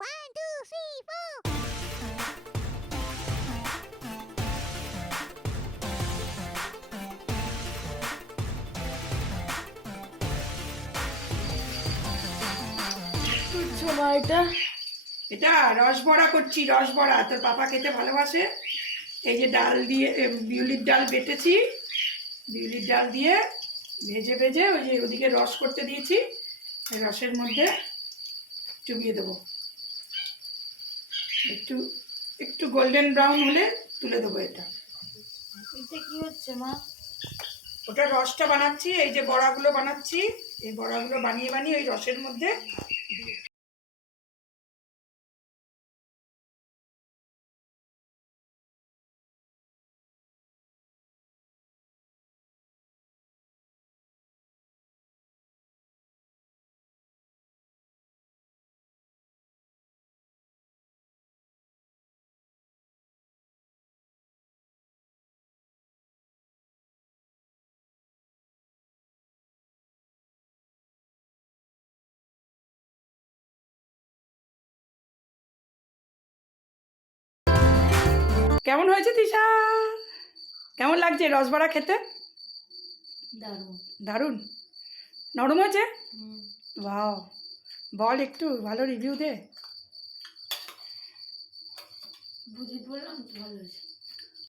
1, 2, 3, 4. সময়টা এটা রসবড়া করছি, রসবড়া। তোর পাপা খেতে ভালোবাসে। এই যে ডাল দিয়ে বিউলির ডাল বেটেছি, বিউলির ডাল দিয়ে ভেজে ভেজে ওই যে ওদিকে রস করতে দিয়েছি, এই রসের মধ্যে চুবিয়ে দেবো। একটু একটু গোল্ডেন ব্রাউন হলে তুলে দেবো। এটা কি হচ্ছে মা? ওটা রসটা বানাচ্ছি, এই যে বড়াগুলো বানাচ্ছি, এই বড়াগুলো বানিয়ে বানিয়ে ওই রসের মধ্যে দিয়ে। কেমন হয়েছে তিশা? কেমন লাগছে রসবড়া খেতে? দারুণ। দারুণ নরম হয়েছে। হুম। বাহ, বল একটু ভালো রিভিউ দে। বুঝি বললাম তো ভালো হয়েছে।